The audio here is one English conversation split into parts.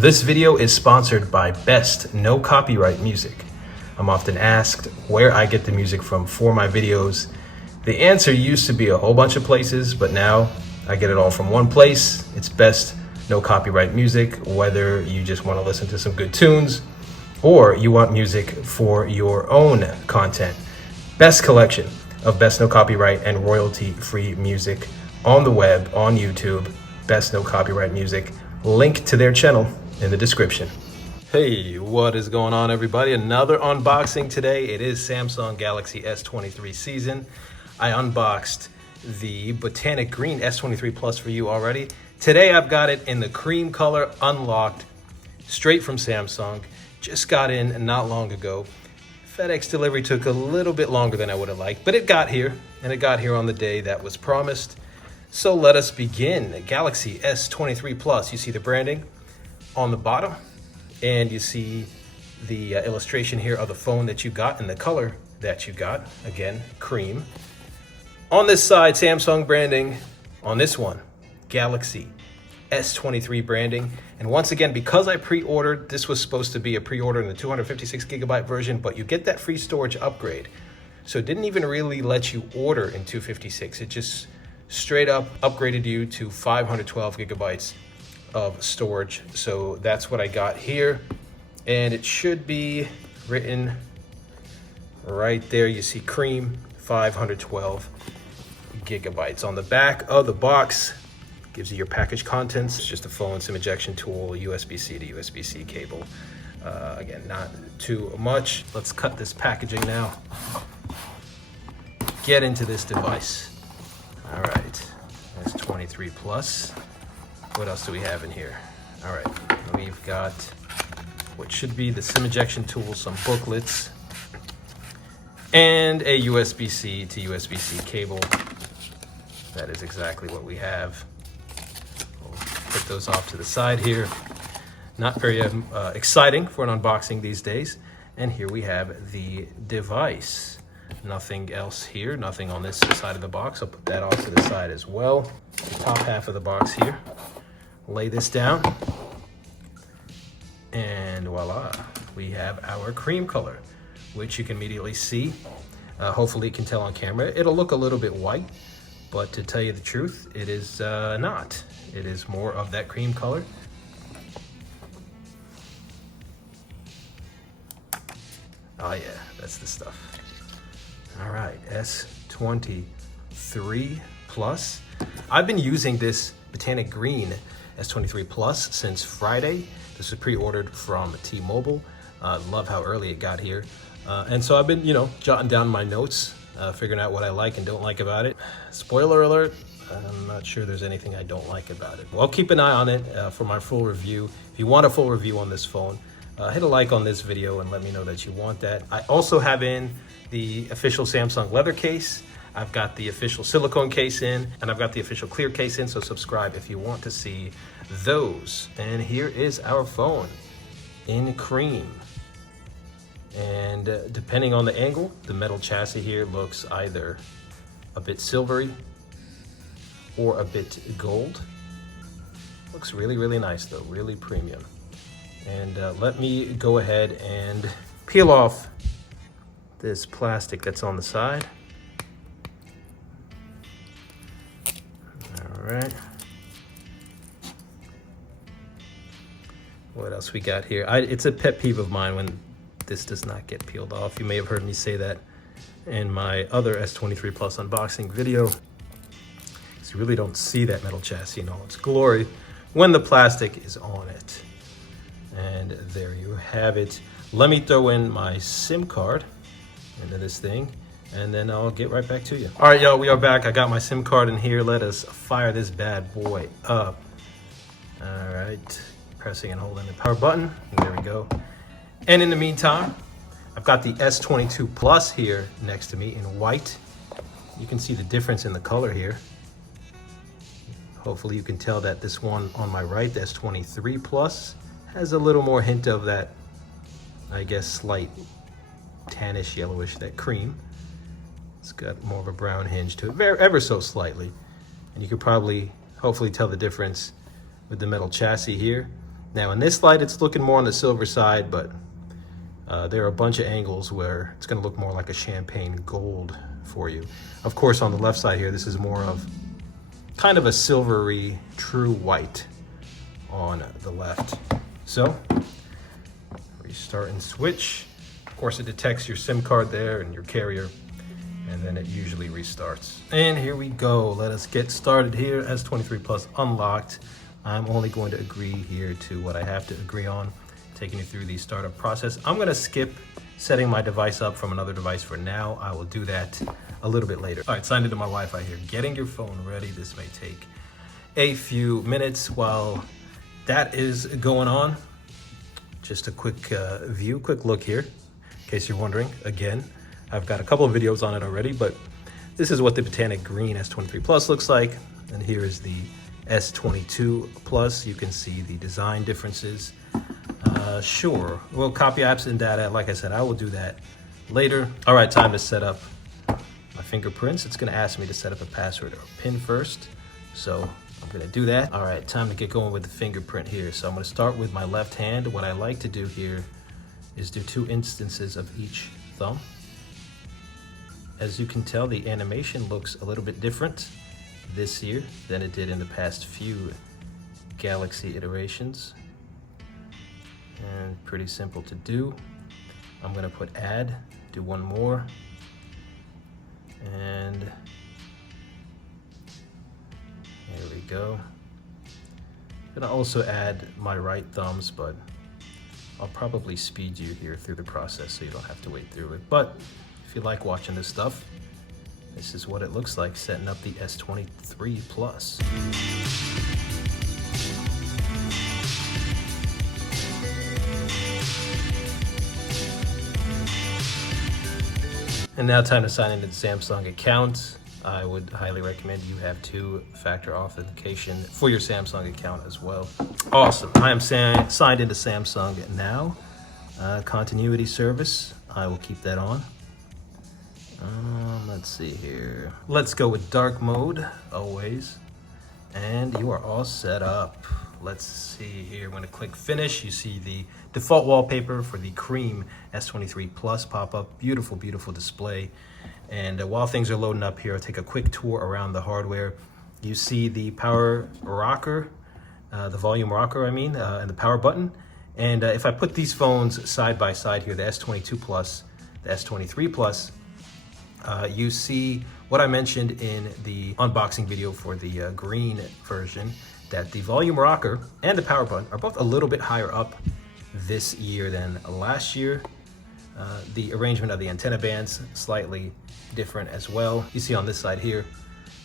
This video is sponsored by Best No Copyright Music. I'm often asked where I get the music from for my videos. The answer used to be a whole bunch of places, but now I get it all from one place. It's Best No Copyright Music, whether you just want to listen to some good tunes or you want music for your own content. Best collection of Best No Copyright and royalty-free music on the web, on YouTube. Best No Copyright Music. Link to their channel in the description. Hey, what is going on, everybody? Another unboxing today. It is Samsung Galaxy S23 season. I unboxed the Botanic Green S23 Plus for you already. Today I've got it in the cream color, unlocked, straight from Samsung. Just got in not long ago. FedEx delivery took a little bit longer than I would have liked, but it got here, and it got here on the day that was promised. So let us begin. The Galaxy S23 Plus. You see the branding on the bottom, and you see the illustration here of the phone that you got and the color that you got. Again, cream. On this side, Samsung branding. On this one, Galaxy S23 branding. And once again, because I pre-ordered, this was supposed to be a pre-order in the 256 gigabyte version, but you get that free storage upgrade. So it didn't even really let you order in 256. It just straight up upgraded you to 512 gigabytes of storage. So that's what I got here. And it should be written right there. You see cream, 512 gigabytes. On the back of the box, gives you your package contents. It's just a phone, SIM ejection tool, USB-C to USB-C cable. Again, not too much. Let's cut this packaging now. Get into this device. All right, that's 23 Plus. What else do we have in here? All right, we've got what should be the SIM ejection tool, some booklets, and a USB-C to USB-C cable. That is exactly what we have. We'll put those off to the side here. Not very exciting for an unboxing these days. And here we have the device. Nothing else here, nothing on this side of the box. I'll put that off to the side as well. The top half of the box here. Lay this down. And voila, we have our cream color, which you can immediately see. Hopefully you can tell on camera. It'll look a little bit white, but to tell you the truth, it is not. It is more of that cream color. Oh yeah, that's the stuff. All right, S23 Plus. I've been using this Botanic Green S23 Plus since Friday. This was pre-ordered from T-Mobile. Love how early it got here. And so I've been, jotting down my notes, figuring out what I like and don't like about it. Spoiler alert, I'm not sure there's anything I don't like about it. Well, keep an eye on it for my full review. If you want a full review on this phone, hit a like on this video and let me know that you want that. I also have in the official Samsung leather case. I've got the official silicone case in, and I've got the official clear case in, so subscribe if you want to see those. And here is our phone in cream. And depending on the angle, the metal chassis here looks either a bit silvery or a bit gold. Looks really, really nice though, really premium. And let me go ahead and peel off this plastic that's on the side. All right. What else we got here? It's a pet peeve of mine when this does not get peeled off. You may have heard me say that in my other S23 Plus unboxing video. You really don't see that metal chassis in all its glory when the plastic is on it. And there you have it. Let me throw in my SIM card into this thing, and then I'll get right back to you. All right, y'all, we are back. I got my SIM card in here. Let us fire this bad boy up. All right, pressing and holding the power button. There we go. And in the meantime, I've got the S22 Plus here next to me in white. You can see the difference in the color here. Hopefully you can tell that this one on my right, the S23 Plus, has a little more hint of that, I guess, slight tannish yellowish, that cream. It's got more of a brown hinge to it, ever so slightly. And you could probably, hopefully, tell the difference with the metal chassis here. Now in this light, it's looking more on the silver side, but there are a bunch of angles where it's gonna look more like a champagne gold for you. Of course, on the left side here, this is more of kind of a silvery true white on the left. So, restart and switch. Of course, it detects your SIM card there and your carrier, and then it usually restarts. And here we go. Let us get started here. S23 Plus unlocked. I'm only going to agree here to what I have to agree on, taking you through the startup process. I'm gonna skip setting my device up from another device for now. I will do that a little bit later. All right, signed into my Wi-Fi here. Getting your phone ready. This may take a few minutes. While that is going on, just a quick quick look here, in case you're wondering. Again, I've got a couple of videos on it already, but this is what the Botanic Green S23 Plus looks like. And here is the S22 Plus. You can see the design differences. Sure, well, copy apps and data. Like I said, I will do that later. All right, time to set up my fingerprints. It's gonna ask me to set up a password or a PIN first. So I'm gonna do that. All right, time to get going with the fingerprint here. So I'm gonna start with my left hand. What I like to do here is do 2 instances of each thumb. As you can tell, the animation looks a little bit different this year than it did in the past few Galaxy iterations. And pretty simple to do. I'm gonna put add, do one more, and there we go. I'm gonna also add my right thumbs, but I'll probably speed you here through the process so you don't have to wait through it. But if you like watching this stuff, this is what it looks like setting up the S23 Plus. And now time to sign into the Samsung account. I would highly recommend you have 2-factor authentication for your Samsung account as well. Awesome, I am signed into Samsung now. Continuity service, I will keep that on. Let's see here. Let's go with dark mode, always. And you are all set up. Let's see here, I'm gonna click finish. You see the default wallpaper for the cream S23 Plus pop up. Beautiful, beautiful display. And while things are loading up here, I'll take a quick tour around the hardware. You see the power rocker, the volume rocker, and the power button. And if I put these phones side by side here, the S22 Plus, the S23 Plus, you see what I mentioned in the unboxing video for the green version, that the volume rocker and the power button are both a little bit higher up this year than last year. The arrangement of the antenna bands slightly different as well. You see on this side here,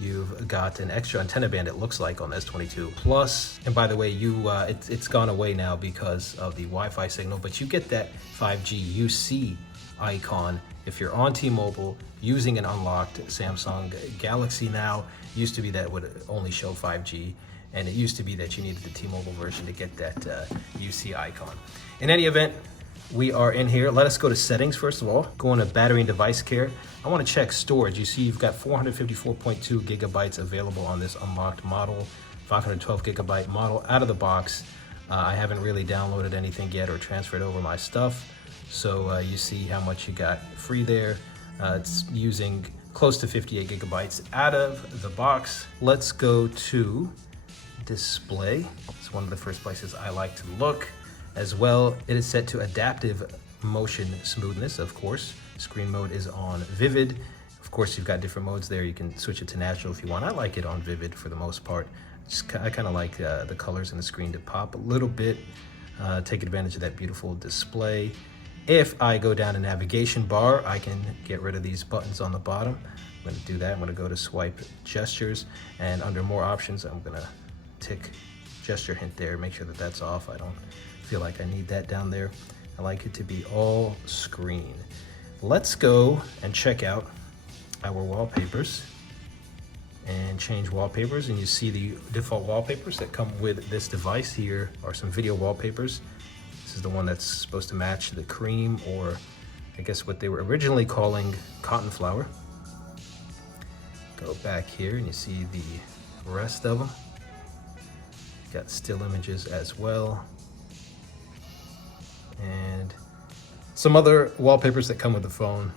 you've got an extra antenna band, it looks like, on the S22 Plus. And by the way, it's gone away now because of the Wi-Fi signal, but you get that 5G UC icon if you're on T-Mobile using an unlocked Samsung Galaxy now. Used to be that would only show 5G, and it used to be that you needed the T-Mobile version to get that UC icon. In any event, we are in here. Let us go to settings first of all. Go into battery and device care. I want to check storage. You see you've got 454.2 gigabytes available on this unlocked model, 512 gigabyte model out of the box. I haven't really downloaded anything yet or transferred over my stuff. So you see how much you got free there. It's using close to 58 gigabytes out of the box. Let's go to display. It's one of the first places I like to look. As well, it is set to adaptive motion smoothness, of course. Screen mode is on vivid. Of course, you've got different modes there. You can switch it to natural if you want. I like it on vivid for the most part. I kind of like the colors in the screen to pop a little bit, take advantage of that beautiful display. If I go down to navigation bar, I can get rid of these buttons on the bottom. I'm going to do that. I'm going to go to swipe gestures, and under more options, I'm going to tick gesture hint there, make sure that that's off. I don't feel like I need that down there. I like it to be all screen. Let's go and check out our wallpapers and change wallpapers. And you see the default wallpapers that come with this device. Here are some video wallpapers. This is the one that's supposed to match the cream, or I guess what they were originally calling cotton flower. Go back here and you see the rest of them. Got still images as well. and some other wallpapers that come with the phone,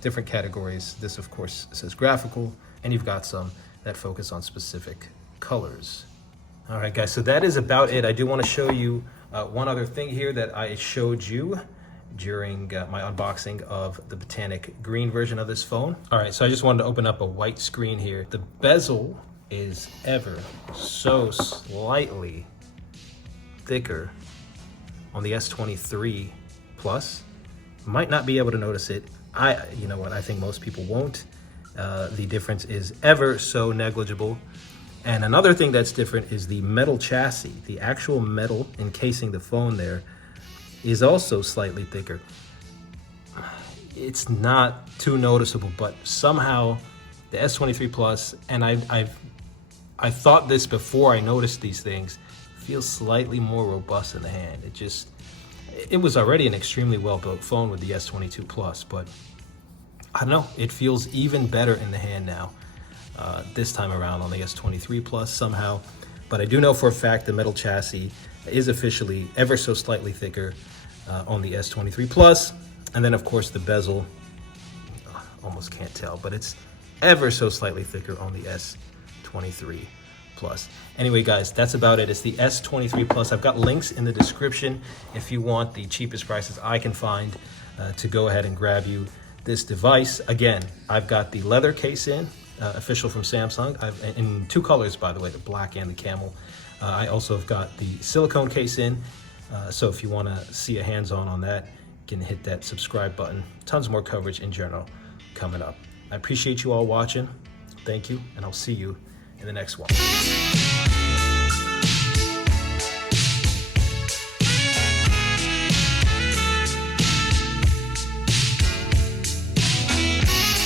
different categories. This, of course, says graphical, and you've got some that focus on specific colors. All right, guys, so that is about it. I do want to show you one other thing here that I showed you during my unboxing of the Botanic green version of this phone. All right, so I just wanted to open up a white screen here. The bezel is ever so slightly thicker on the S23 Plus. Might not be able to notice it. You know what, I think most people won't. The difference is ever so negligible. And another thing that's different is the metal chassis. The actual metal encasing the phone there is also slightly thicker. It's not too noticeable, but somehow the S23 Plus, and I thought this before I noticed these things, feels slightly more robust in the hand. It was already an extremely well-built phone with the S22 Plus, but I don't know, it feels even better in the hand now. This time around on the S23 Plus somehow. But I do know for a fact the metal chassis is officially ever so slightly thicker on the S23 Plus. And then of course the bezel, almost can't tell, but it's ever so slightly thicker on the S23 Plus. Anyway, guys, that's about it. It's the S23 Plus. I've got links in the description if you want the cheapest prices I can find to go ahead and grab you this device. Again, I've got the leather case in, official from Samsung, in two colors, by the way, the black and the camel. I also have got the silicone case in, so if you want to see a hands-on on that, you can hit that subscribe button. Tons more coverage in general coming up. I appreciate you all watching. Thank you, and I'll see you in the next one.